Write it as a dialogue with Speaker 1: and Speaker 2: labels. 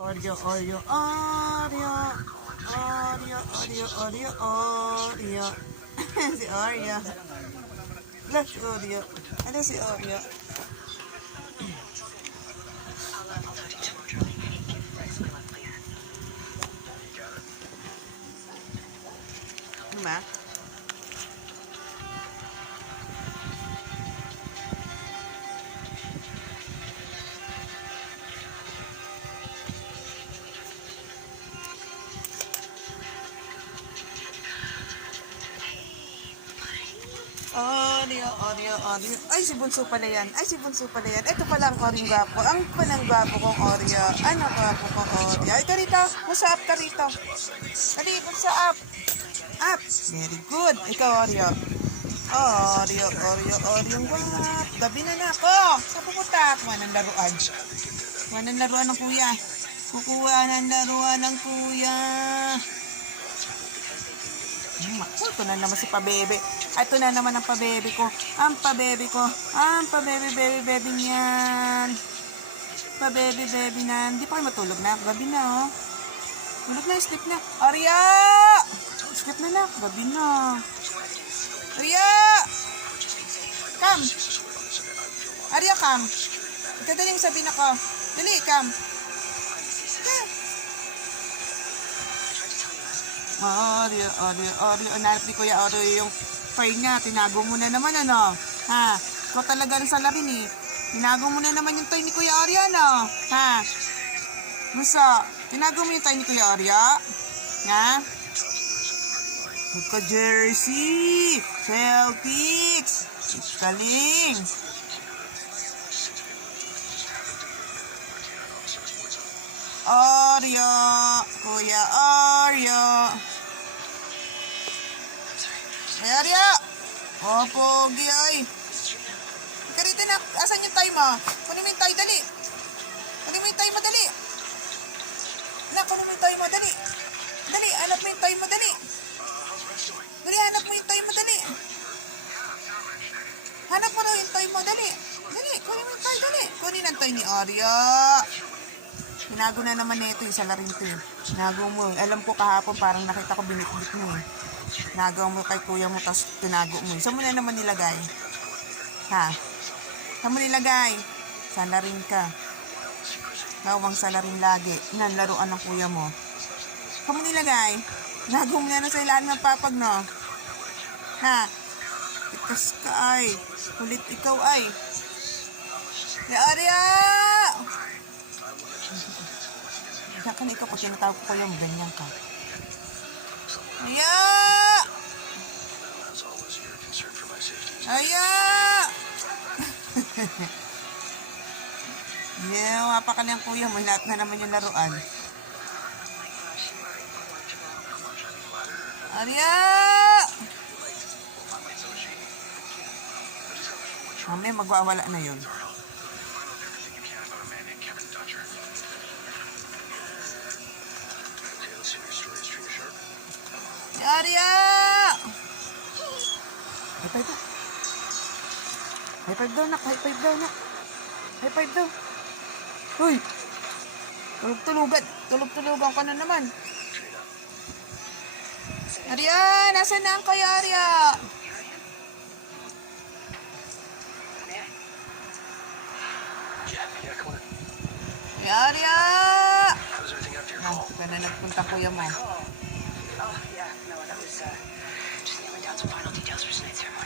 Speaker 1: Audio, audio, audio. Audio, audio, audio, audio. si Arya. Look, Audio. Ano Audio? Diba? Audio, audio, audio. Ay, si Bunso pala yan. Ay, si Bunso pala yan. Ito pala ang oring gwapo. Ang palang gwapo kong Oreo. Ano gwapo kong Oreo? Ay, ka rito. Bunso up ka rito. Dali, Bunso up. Up. Very good. Ikaw, Oreo. Oreo, Oreo, Oreo. Gwap. Gabi na na ako. Saan pupunta? Kuha ng laruan. Kuha ng laruan ng kuya. Kukuha ng laruan ng kuya. Ito na naman si pabebe. Ito na naman ang pabebe ko. Ang pabebe ko. Ang pabebe, bebe, bebe niyan. Pabebe, bebe na. Hindi pa kayo matulog na. Gabi na, oh. Tulog na, sleep na. Arya! Sleep na na. Gabi na. Arya! Come. Arya, come. Ito dali yung sabihin ako. Dali, come. Audio, audio, audio. Hanap ni Kuya Audio yung file niya. Tinago mo na naman, ano? Ha? Ikaw talaga ang salarin, eh. Tinago mo na naman yung toy ni Kuya Audio, ano? Ha? Musa, tinago mo yung toy ni Kuya Audio? Ha? Magka jersey, Celtics, Galing. Oreo, Kuya Oreo. Ay, Arya! Oh, pogi ay. Ika rito na. Asan yung time mo? Kunin mo yung time, dali. Kunin mo yung time mo, dali. Anak, kunin mo yung time mo, dali. Hanap mo yung time mo, dali. Hanap mo yung time mo, dali. Hanap mo daw yung time mo, dali. Kunin mo yung time, dali. Kunin ang time ni Arya. Tinago na naman nito yung salarin to. eh. Tinago mo. eh. Alam ko kahapon parang nakita ko binitbit mo eh. Tinago mo kay kuya mo tapos tinago mo. Saan mo na naman nilagay? Ha? Saan mo nilagay? Salarin ka. Gawang salarin lagi. Yan, ng kuya mo. Saan mo nilagay? Tinago mo na na sa ilalim ng papag, no? Ha? Tikas ka ay. Kulit ikaw ay. Ya Arya! Diyan ka na ikaw, pag tinatawag ko kayo, ganyan ka. Aya! Aya! yeah, wapa ka na yung kuya mo, lahat na naman yung laruan. Arya! Mamaya magwawala na yun. Arya! Five daw. High five daw, nak. High five daw, nak. High five daw. Uy! Tulog-tulugan. Tulog-tulugan ka na naman. Arya! Nasaan na ang kaya, Arya? Ay, Arya! Ah, ka na nagpunta kuya mo.
Speaker 2: Oh, yeah, no, that was uh, just nailing down some final details for tonight's ceremony.